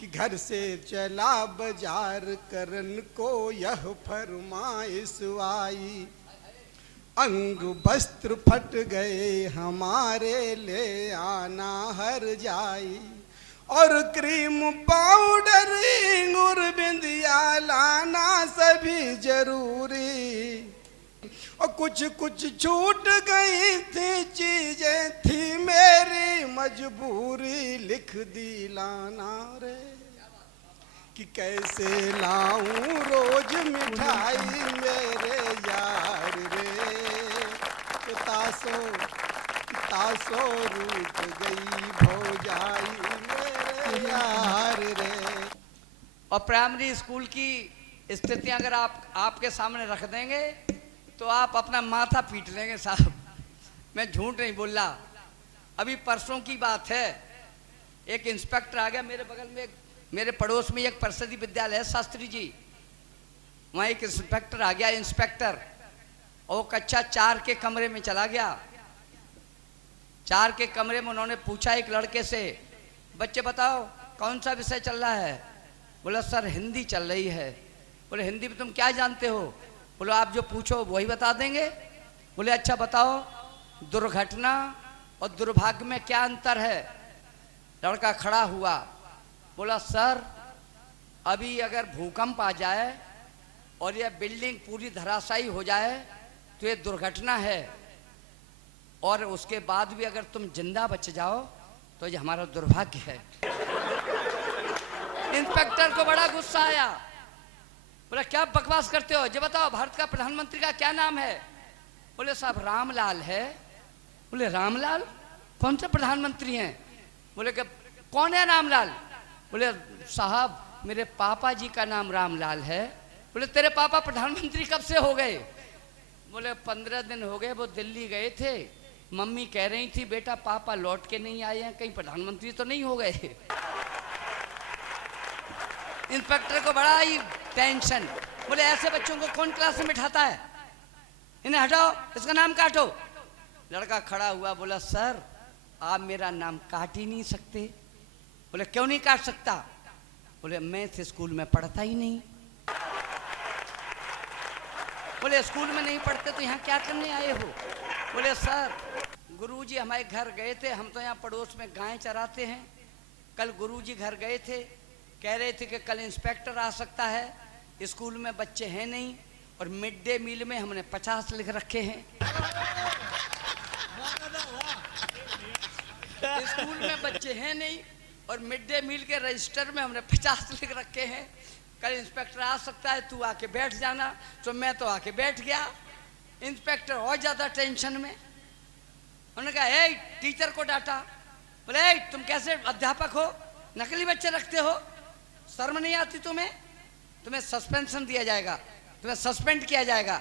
कि घर से चला बाजार करन को यह फरमाइश आई, अंग वस्त्र फट गए हमारे ले आना हर जाई, और क्रीम पाउडर इंगूर बिंदिया लाना सभी जरूरी, और कुछ कुछ छूट गई थी चीजें थी मेरी मजबूरी, लिख दी लाना रे कि कैसे लाऊं रोज मिठाई मेरे यार रे, तो तासो रूठ गई भौजाई मेरे यार रे। और प्राइमरी स्कूल की स्थितियां अगर आपके सामने रख देंगे तो आप अपना माथा पीट लेंगे साहब, मैं झूठ नहीं बोल रहा। अभी परसों की बात है, एक इंस्पेक्टर आ गया मेरे बगल में, मेरे पड़ोस में एक परिषदी विद्यालय है शास्त्री जी, वहाँ एक इंस्पेक्टर आ गया, इंस्पेक्टर, और वो कक्षा 4 के कमरे में चला गया। 4 के कमरे में उन्होंने पूछा एक लड़के से, बच्चे बताओ कौन सा विषय चल रहा है? बोला सर हिंदी चल रही है। बोले हिंदी में तुम क्या जानते हो? बोलो आप जो पूछो वही बता देंगे। बोले अच्छा बताओ दुर्घटना और दुर्भाग्य में क्या अंतर है? लड़का खड़ा हुआ, बोला सर अभी अगर भूकंप आ जाए और यह बिल्डिंग पूरी धराशायी हो जाए तो ये दुर्घटना है, और उसके बाद भी अगर तुम जिंदा बच जाओ तो ये हमारा दुर्भाग्य है। इंस्पेक्टर को बड़ा गुस्सा आया, बोला क्या बकवास करते हो, जो बताओ भारत का प्रधानमंत्री का क्या नाम है? बोले साहब रामलाल है। बोले रामलाल कौन सा प्रधानमंत्री हैं? बोले कि कौन है रामलाल? बोले साहब मेरे पापा जी का नाम रामलाल है। बोले तेरे पापा प्रधानमंत्री कब से हो गए? बोले 15 दिन हो गए, वो दिल्ली गए थे, मम्मी कह रही थी बेटा पापा लौट के नहीं आए हैं, कहीं प्रधानमंत्री तो नहीं हो गए। इंस्पेक्टर को बड़ा ही टेंशन, बोले ऐसे बच्चों को कौन क्लास में बिठाता है, इन्हें हटाओ, इसका नाम काटो। लड़का खड़ा हुआ, बोला सर आप मेरा नाम काट ही नहीं सकते। बोले क्यों नहीं काट सकता? बोले मैं इस स्कूल में पढ़ता ही नहीं। बोले स्कूल में नहीं पढ़ते तो यहाँ क्या करने आए हो? बोले सर गुरुजी हमारे घर गए थे, हम तो यहाँ पड़ोस में गाय चराते हैं, कल गुरुजी घर गए थे, कह रहे थे कि कल इंस्पेक्टर आ सकता है, स्कूल में बच्चे हैं नहीं, और मिड डे मील में हमने 50 लिख रखे हैं। स्कूल में बच्चे हैं नहीं और मिड डे मील के रजिस्टर में हमने 50 लिख रखे हैं, कल इंस्पेक्टर आ सकता है, तू आके बैठ जाना। तो मैं तो आके बैठ गया। इंस्पेक्टर और ज्यादा टेंशन में, उन्होंने कहा ए टीचर को डांटा, बोले तुम कैसे अध्यापक हो, नकली बच्चे रखते हो, शर्म नहीं आती तुम्हें? तुम्हें सस्पेंशन दिया जाएगा, तुम्हें सस्पेंड किया जाएगा।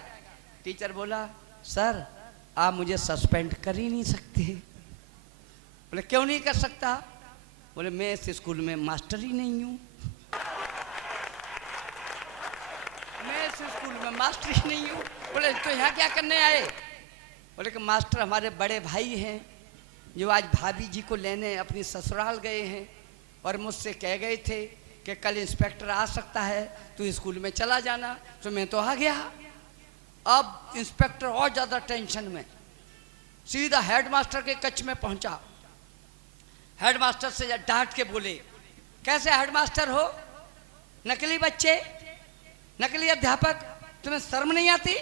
टीचर बोला सर आप मुझे सस्पेंड कर ही नहीं सकते। बोले क्यों नहीं कर सकता? बोले मैं इस स्कूल में मास्टर ही नहीं हूँ, मैं इस स्कूल में मास्टर ही नहीं हूँ। बोले तो यहाँ क्या करने आए? बोले कि मास्टर हमारे बड़े भाई हैं जो आज भाभी जी को लेने अपनी ससुराल गए हैं और मुझसे कह गए थे कि कल इंस्पेक्टर आ सकता है, तू स्कूल में चला जाना। तो मैं तो आ गया। अब इंस्पेक्टर और ज़्यादा टेंशन में, सीधा हेडमास्टर के कक्ष में पहुंचा। हेडमास्टर से डांट के बोले कैसे हेडमास्टर हो, नकली बच्चे, नकली अध्यापक, तुम्हें शर्म नहीं आती?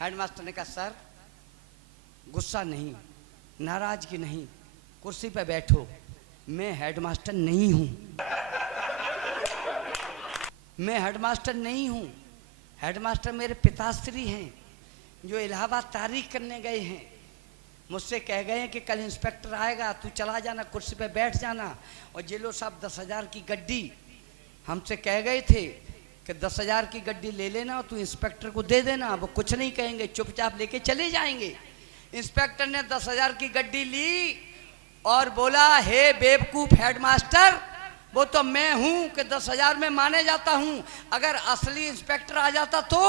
हेडमास्टर ने कहा सर गुस्सा नहीं, नाराजगी नहीं, कुर्सी पर बैठो, मैं हेडमास्टर नहीं हूं, मैं हेडमास्टर नहीं हूं। हेडमास्टर मेरे पिताश्री हैं जो इलाहाबाद तारीख करने गए हैं, मुझसे कह गए हैं कि कल इंस्पेक्टर आएगा, तू चला जाना, कुर्सी पे बैठ जाना। और जेलो साहब 10,000 की गड्डी हमसे कह गए थे कि 10,000 की गड्डी ले लेना और तू इंस्पेक्टर को दे देना, वो कुछ नहीं कहेंगे, चुपचाप लेके चले जाएंगे। इंस्पेक्टर ने 10,000 की गड्डी ली और बोला हे बेवकूफ हेडमास्टर, वो तो मैं हूं कि 10,000 में माने जाता हूं, अगर असली इंस्पेक्टर आ जाता तो।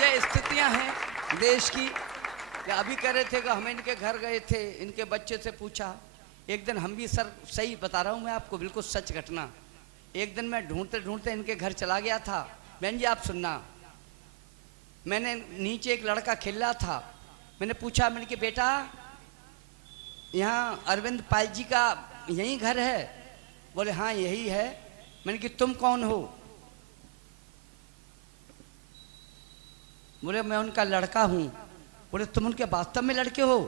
ये स्थितियां हैं देश की, कि अभी कह रहे थे कि हम इनके घर गए थे, इनके बच्चे से पूछा। एक दिन हम भी, सर सही बता रहा हूँ मैं आपको, बिल्कुल सच घटना। एक दिन मैं ढूंढते ढूंढते इनके घर चला गया था। बहन जी आप सुनना, मैंने नीचे एक लड़का खेल रहा था, मैंने पूछा, मैंने कि बेटा यहाँ अरविंद पाल जी का यही घर है? बोले हाँ यही है। मैंने कि तुम कौन हो? बोले मैं उनका लड़का हूँ। बोले तुम उनके वास्तव में लड़के हो?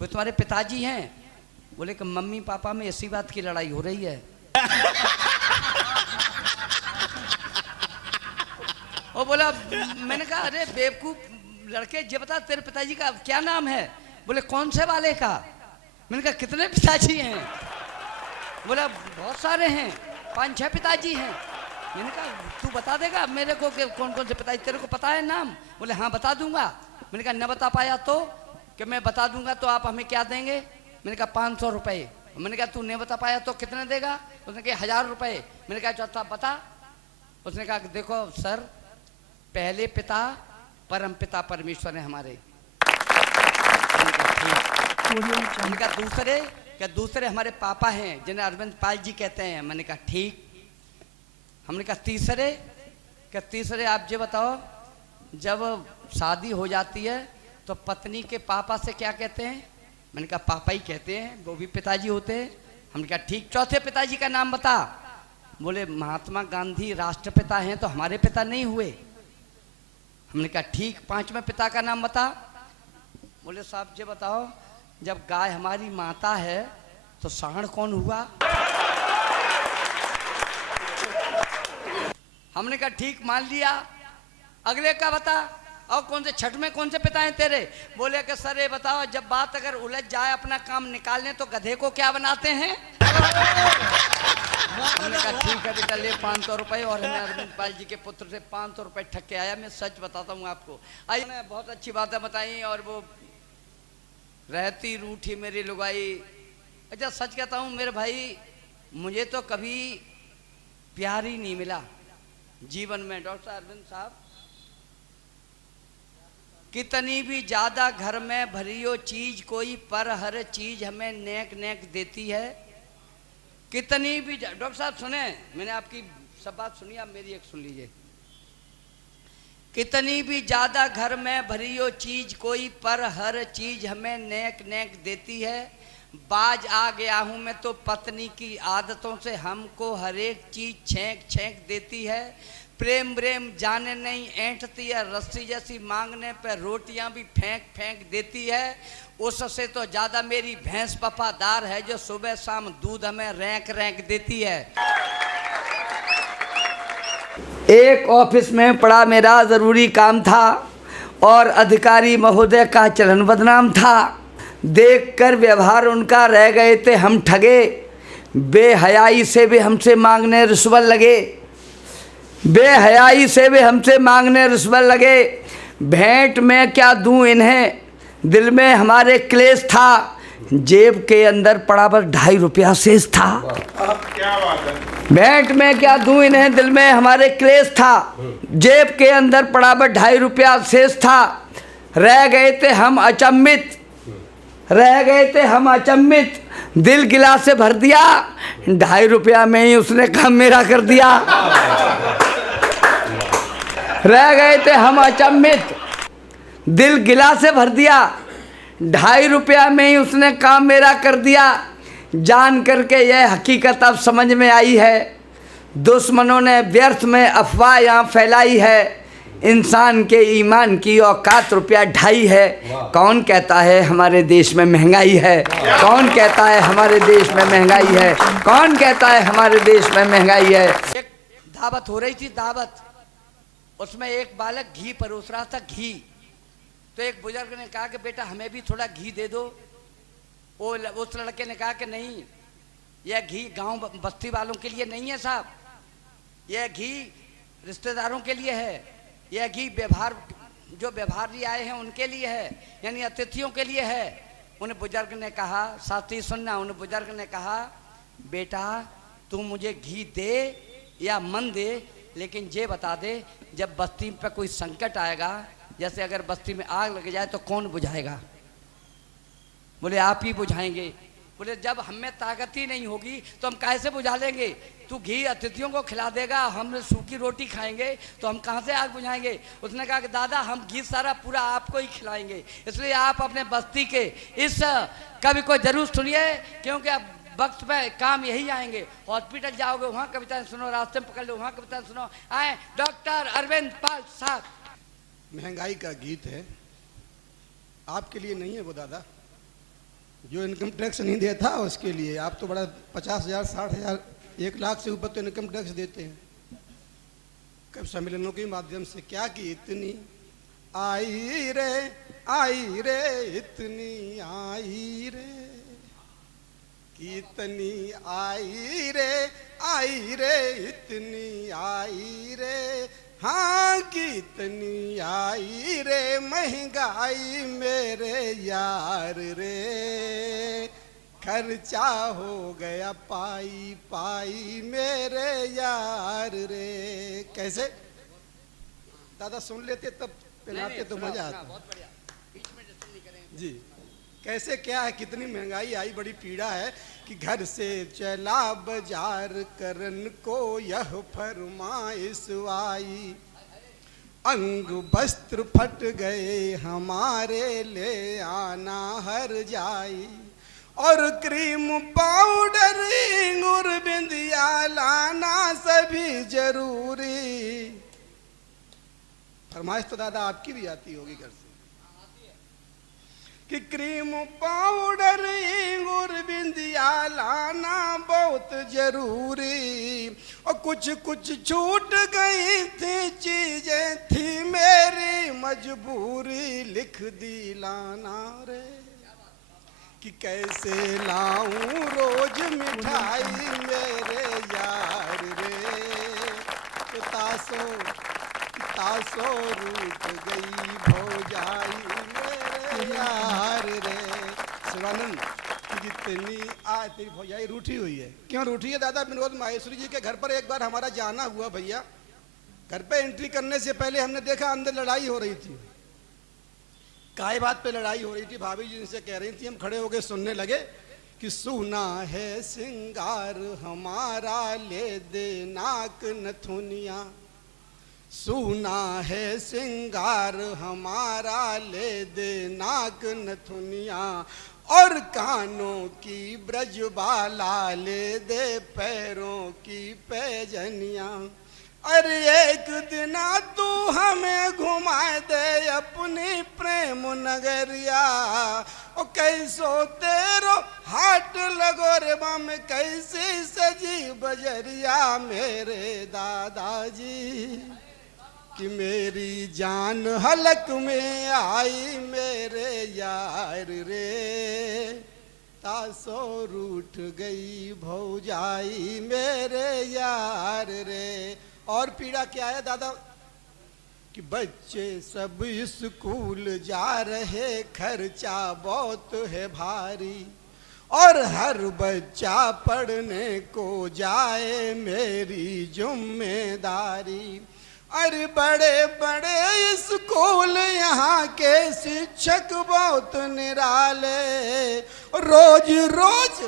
वो तुम्हारे पिताजी हैं? बोले कि मम्मी पापा में इसी बात की लड़ाई हो रही है। वो बोला, मैंने कहा अरे बेवकूफ लड़के, ये बता तेरे पिताजी का क्या नाम है? बोले कौन से वाले का? मैंने कहा कितने पिताजी हैं? बोला बहुत सारे हैं, 5-6 पिताजी हैं। मैंने कहा तू बता देगा मेरे को कि कौन कौन से पिताजी, तेरे को पता है नाम? बोले हाँ बता दूंगा। मैंने कहा न बता पाया तो? कि मैं बता दूंगा तो आप हमें क्या देंगे? मैंने कहा 500 रुपये। मैंने कहा तू नहीं बता पाया तो कितने देगा? उसने कहा 1000 रुपये। मैंने कहा चौथा बता। उसने कहा देखो सर, पहले पिता परम पिता परमेश्वर है हमारे। मैंने कहा दूसरे? क्या दूसरे हमारे पापा हैं जिन्हें अरविंद पाल जी कहते हैं। मैंने कहा ठीक। हमने कहा तीसरे? क्या तीसरे आप ये बताओ, जब शादी हो जाती है तो पत्नी के पापा से क्या कहते हैं? मैंने कहा पापा ही कहते हैं, वो भी पिताजी होते हैं। हमने कहा ठीक। चौथे पिताजी का नाम बता। बोले महात्मा गांधी राष्ट्रपिता हैं तो हमारे पिता नहीं हुए। हमने कहा ठीक। 5वें पिता का नाम बता। बोले साहब ये बताओ, जब गाय हमारी माता है तो सांड कौन हुआ? हमने कहा ठीक मान लिया। अगले का बता। और कौन से, छठ में कौन से पिता हैं तेरे? बोले कि सर ये बताओ, जब बात अगर उलझ जाए अपना काम निकालने तो गधे को क्या बनाते हैं? हमने कहा ठीक है बेटा ले 500 रुपये। और हमें अरविंद पाल जी के पुत्र से 500 रुपये ठग के आया। मैं सच बताता हूँ आपको। आई ने बहुत अच्छी बातें बताई और वो रहती रूठी मेरी लुगाई। अच्छा सच कहता हूँ मेरे भाई, मुझे तो कभी प्यार ही नहीं मिला जीवन में। डॉक्टर अरविंद साहब, कितनी भी ज्यादा घर में भरी हो चीज कोई, पर हर चीज हमें नेक नेक देती है। कितनी भी, डॉक्टर साहब सुने, मैंने आपकी सब बात सुनी, आप मेरी एक सुन लीजिए। कितनी भी ज्यादा घर में भरी हो चीज कोई, पर हर चीज हमें नेक नेक देती है। बाज आ गया हूं मैं तो पत्नी की आदतों से, हमको हर एक चीज छेंक छेंक देती है। प्रेम प्रेम जाने नहीं ऐंठती है, रस्सी जैसी मांगने पर रोटियां भी फेंक फेंक देती है। उससे तो ज्यादा मेरी भैंस वफादार है, जो सुबह शाम दूध हमें रैंक रैंक देती है। एक ऑफिस में पड़ा मेरा ज़रूरी काम था और अधिकारी महोदय का चलन बदनाम था। देखकर व्यवहार उनका रह गए थे हम ठगे। बेहयाई से भी हमसे मांगने रिश्वत लगे, बेहयाई से भी हमसे मांगने रिश्वत लगे। भेंट में क्या दूं इन्हें, दिल में हमारे क्लेश था। जेब के अंदर पड़ा बस 2.5 रुपया शेष था। क्या बात है। भेंट में क्या दूं इन्हें, दिल में हमारे क्लेश था। जेब के अंदर पड़ा बस 2.5 रुपया शेष था। रह गए थे हम अचंभित, रह गए थे हम अचंभित। दिल गिलास से भर दिया, 2.5 रुपया में ही उसने काम मेरा कर दिया। रह गए थे हम अचंभित, दिल गिलास से भर दिया, 2.5 रुपया में ही उसने काम मेरा कर दिया। जान करके यह हकीकत अब समझ में आई है, दुश्मनों ने व्यर्थ में अफवाह यहाँ फैलाई है। इंसान के ईमान की औकात ₹2.5 है। कौन कहता है हमारे देश में महंगाई है? कौन कहता है हमारे देश में महंगाई है? कौन कहता है हमारे देश में महंगाई है? एक दावत हो रही थी, दावत, उसमें एक बालक घी परोस रहा था, घी। तो एक बुजुर्ग ने कहा कि बेटा हमें भी थोड़ा घी दे दो। उस लड़के ने कहा कि नहीं, यह घी गांव बस्ती वालों के लिए नहीं है साहब, यह घी रिश्तेदारों के लिए है, यह घी व्यवहार जो व्यवहारी आए हैं उनके लिए है, यानी अतिथियों के लिए है। उन बुजुर्ग ने कहा, साथी सुनना, उन बुजुर्ग ने कहा बेटा तू मुझे घी दे या मन दे, लेकिन ये बता दे जब बस्ती पे कोई संकट आएगा, जैसे अगर बस्ती में आग लग जाए तो कौन बुझाएगा? बोले आप ही बुझाएंगे। बोले जब हम में ताकत ही नहीं होगी तो हम कैसे बुझा लेंगे? तू घी अतिथियों को खिला देगा, हम सूखी रोटी खाएंगे तो हम कहाँ से आग बुझाएंगे? उसने कहा कि दादा हम घी सारा पूरा आपको ही खिलाएंगे, इसलिए आप अपने बस्ती के इस कवि को जरूर सुनिए, क्योंकि अब वक्त पे काम यही आएंगे। हॉस्पिटल जाओगे वहाँ कविताएं सुनो, रास्ते में पकड़ लो वहाँ कविताएं सुनो। आए डॉक्टर अरविंद पाल साहब। महंगाई का गीत है, आपके लिए नहीं है वो दादा, जो इनकम टैक्स नहीं देता उसके लिए। आप तो बड़ा 50,000 60,000 1 लाख से ऊपर तो इनकम टैक्स देते हैं। कब सम्मेलनों के माध्यम से क्या कि इतनी आई रे इतनी आई रे, कितनी आई रे इतनी आई रे, हाँ कितनी आई रे महंगाई मेरे यार रे, खर्चा हो गया पाई पाई मेरे यार रे। कैसे दादा सुन लेते तब पहनाते तो मजा आता जी। कैसे क्या है, कितनी महंगाई आई, बड़ी पीड़ा है कि घर से चला बाजार करन को यह फरमाइश आई, अंग वस्त्र फट गए हमारे ले आना हर जाई, और क्रीम पाउडर इंगूर बिंदिया लाना सभी जरूरी। फरमाइश तो दादा आपकी भी आती होगी घर से कि क्रीम पाउडर इंगूर बिंदिया लाना बहुत जरूरी, और कुछ कुछ छूट गई थी चीजें थी मेरी मजबूरी, लिख दी लाना रे कि कैसे लाऊं रोज मिठाई मेरे यार रे, तासो रूठ गई भौजाई मेरे यार रे। शिवानंद कितनी आज तेरी भौजाई रूठी हुई है। क्यों रूठी है दादा? विनोद माहेश्वरी जी के घर पर एक बार हमारा जाना हुआ भैया, घर पे एंट्री करने से पहले हमने देखा अंदर लड़ाई हो रही थी। काय बात पे लड़ाई हो रही थी? भाभी जी से कह रही थी, हम खड़े हो गए सुनने लगे कि सुना है सिंगार हमारा ले दे नाक नथुनिया, सुना है सिंगार हमारा ले दे नाक नथुनिया, और कानों की ब्रजबाला ले दे पैरों की पैजनिया, अरे एक दिन तू हमें घुमा दे अपनी प्रेम नगरिया, ओ कैसो तेरो हाट लगो रे बम कैसी सजी बजरिया मेरे दादाजी, कि मेरी जान हलक में आई मेरे यार रे, तासो रूठ गई भौजाई मेरे यार रे। और पीड़ा क्या है दादा कि बच्चे सब स्कूल जा रहे, खर्चा बहुत है भारी, और हर बच्चा पढ़ने को जाए मेरी जिम्मेदारी, अरे बड़े बड़े स्कूल यहाँ के शिक्षक बहुत निराले, रोज रोज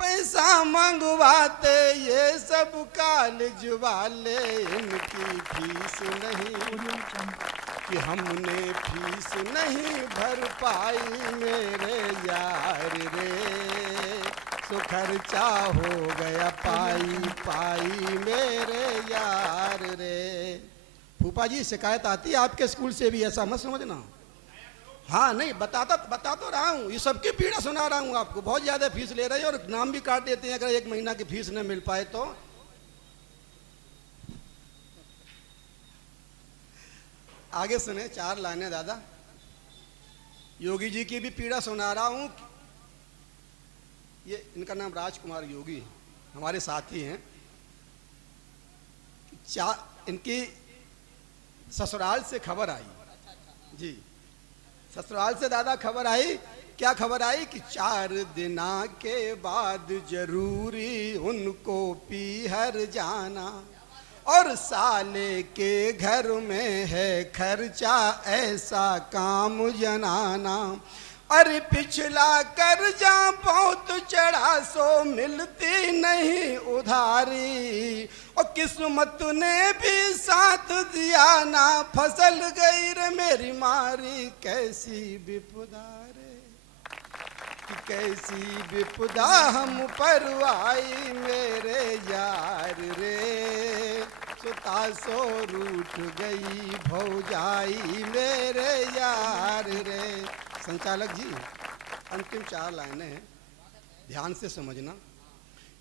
पैसा मंगवाते ये सब कॉलेज वाले, इनकी फीस नहीं कि हमने फीस नहीं भर पाई मेरे यार रे, तो खर्चा हो गया पाई पाई मेरे यार रे। फूफा जी शिकायत आती है आपके स्कूल से भी, ऐसा मत समझना। हाँ नहीं बता तो रहा हूँ, ये सबकी पीड़ा सुना रहा हूँ आपको। बहुत ज़्यादा फीस ले रहे हैं और नाम भी काट देते हैं अगर 1 महीना की फीस न मिल पाए तो। आगे सुने 4 लाइनें दादा। योगी जी की भी पीड़ा सुना रहा हूँ। ये इनका नाम राजकुमार योगी है, हमारे साथी हैं। इनकी ससुराल से खबर आई जी, ससुराल से दादा खबर आई। क्या खबर आई कि 4 दिना के बाद जरूरी उनको पीहर जाना, और साले के घर में है खर्चा ऐसा काम जनाना, अरे पिछला कर्जा बहुत चढ़ा सो मिलती नहीं उधारी, और किस्मत ने भी साथ दिया ना फसल गई रे मेरी मारी। कैसी विपदा रे कि कैसी विपदा हम पर आई मेरे यार रे, सुता सो रूठ गई भौजाई मेरे यार रे। संचालक जी, अंतिम 4 लाइनें ध्यान से समझना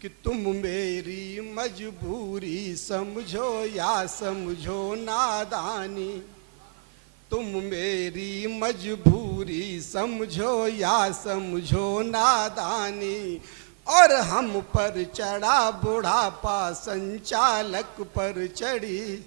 कि तुम मेरी मजबूरी समझो या समझो नादानी, तुम मेरी मजबूरी समझो या समझो नादानी, और हम पर चढ़ा बुढ़ापा संचालक पर चढ़ी।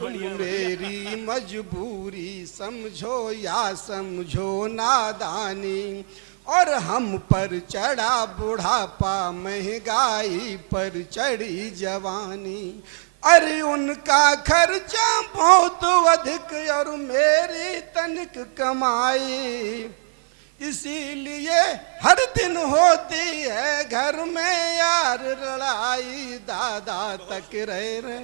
तुम मेरी मजबूरी समझो या समझो नादानी, और हम पर चढ़ा बुढ़ापा महंगाई पर चढ़ी जवानी। अरे उनका खर्चा बहुत अधिक और मेरी तनिक कमाई, इसीलिए हर दिन होती है घर में यार लड़ाई। दादा तक रहे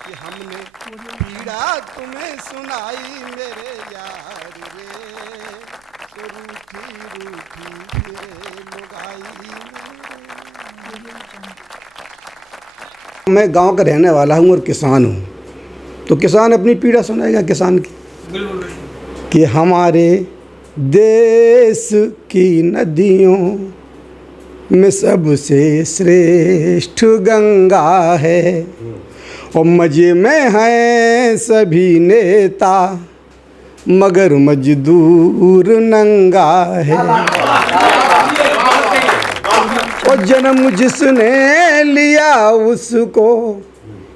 कि हमने पीड़ा तुम्हें सुनाई मेरे यार रे, तो रूठी रूठी फिरे लुगाई। मैं गांव का रहने वाला हूँ और किसान हूँ, तो किसान अपनी पीड़ा सुनाएगा किसान की कि हमारे देश की नदियों में सबसे श्रेष्ठ गंगा है, और मजे में हैं सभी नेता मगर मजदूर नंगा है। और जन्म जिसने लिया उसको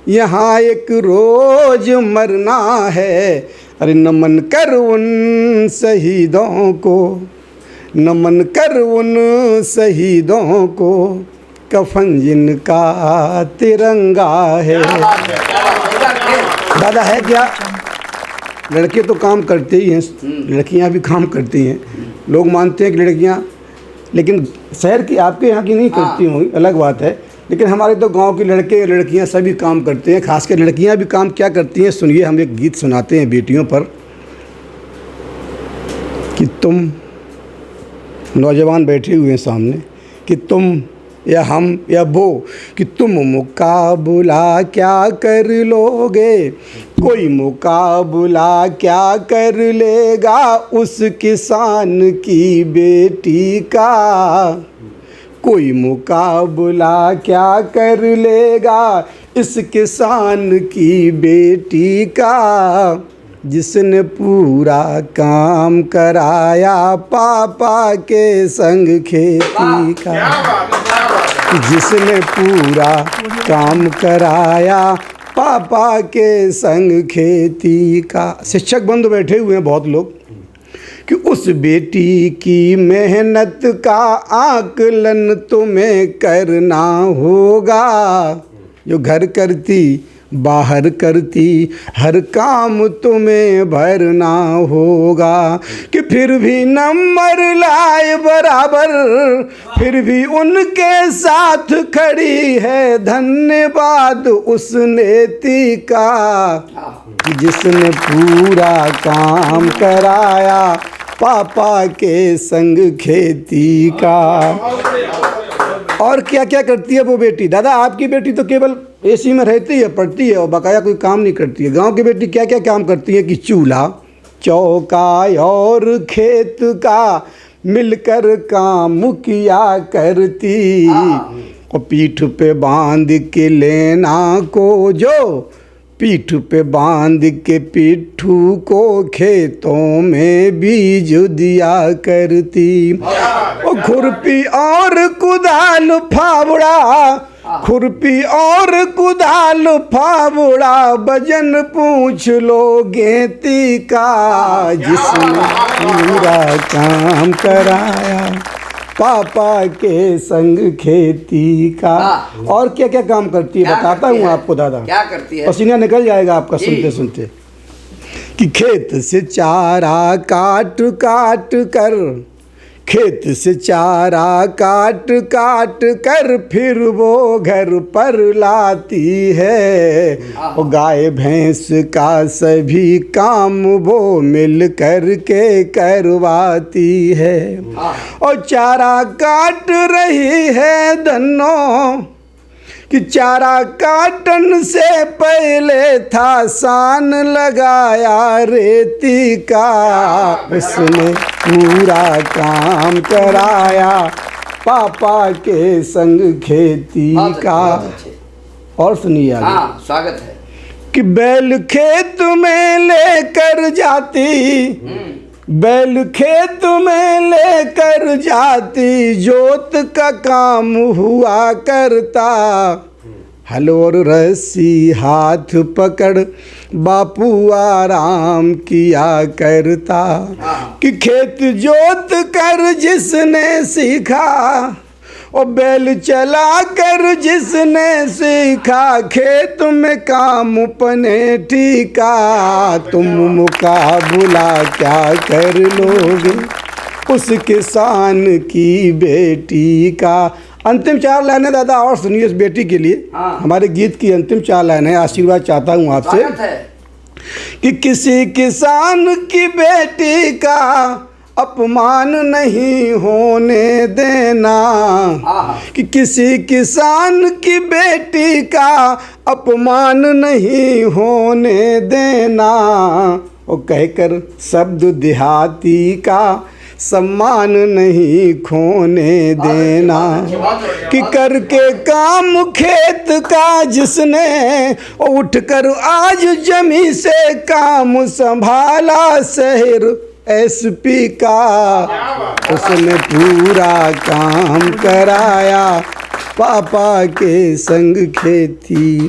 यहाँ एक रोज मरना है। अरे नमन कर उन शहीदों को, नमन कर उन शहीदों को, कफन जिनका तिरंगा है। दादा है क्या? लड़के तो काम करते ही हैं, लड़कियां भी काम करती हैं। लोग मानते हैं कि लड़कियां, लेकिन शहर की आपके यहाँ की नहीं करती होंगी, अलग बात है, लेकिन हमारे तो गांव के लड़के लड़कियां सभी काम करते हैं। खासकर लड़कियां भी काम क्या करती हैं, सुनिए, हम एक गीत सुनाते हैं बेटियों पर कि तुम, नौजवान बैठे हुए हैं सामने, कि तुम या हम या वो, कि तुम मुकाबला क्या कर लोगे, कोई मुकाबला क्या कर लेगा उस किसान की बेटी का, कोई मुकाबला क्या कर लेगा इस किसान की बेटी का, जिसने पूरा काम कराया पापा के संग खेती का, जिसने पूरा काम कराया पापा के संग खेती का। शिक्षक बंधु बैठे हुए हैं बहुत लोग, कि उस बेटी की मेहनत का आकलन तुम्हें करना होगा, जो घर करती बाहर करती हर काम तुम्हें भरना होगा, कि फिर भी नंबर लाए बराबर, फिर भी उनके साथ खड़ी है, धन्यवाद उस नेती का, जिसने पूरा काम कराया पापा के संग खेती का। और क्या क्या करती है वो बेटी? दादा आपकी बेटी तो केवल एसी में रहती है, पढ़ती है और बकाया कोई काम नहीं करती है। गांव की बेटी क्या क्या काम करती है कि चूल्हा चौका और खेत का मिलकर काम किया करती, और पीठ पे बांध के लेना को, जो पीठ पे बांध के पिट्ठू को खेतों में बीज दिया करती, और खुरपी और कुदाल फावड़ा, खुरपी और कुदाल फावड़ा, वजन पूछ लो गेती का, जिसने पूरा काम कराया पापा के संग खेती का। वाह। और क्या क्या काम करती है क्या बताता करती हूँ है? आपको दादा, क्या करती है? पसीना निकल जाएगा आपका जी। सुनते सुनते। कि खेत से चारा काट काट कर, खेत से चारा काट काट कर फिर वो घर पर लाती है। और गाय भैंस का सभी काम वो मिल कर के करवाती है। और चारा काट रही है धनों, कि चारा काटन से पहले था सान लगाया रेती का, उसने पूरा काम कराया पापा के संग खेती का। और सुनिए आगे। हाँ, स्वागत है। कि बैल खेत में लेकर जाती, बैल खेत में लेकर जाती, जोत का काम हुआ करता। हल और रस्सी हाथ पकड़ बापू आराम किया करता। कि खेत जोत कर जिसने सीखा, और बैल चला कर जिसने सीखा, खेत में काम अपने ठीका। तुम मुकाबला क्या कर लोगे उस किसान की बेटी का। अंतिम 4 लाइनें दादा और सुनिए इस बेटी के लिए। हाँ। हमारे गीत की अंतिम 4 लाइनें, आशीर्वाद चाहता हूँ आपसे। स्वागत है। कि किसी किसान की बेटी का अपमान नहीं होने देना, कि किसी किसान की बेटी का अपमान नहीं होने देना। और कहकर शब्द देहाती का सम्मान नहीं खोने देना। कि करके काम खेत का जिसने, उठकर आज जमी से काम संभाला शहर एसपी का, उसने पूरा काम कराया पापा के संग खेती।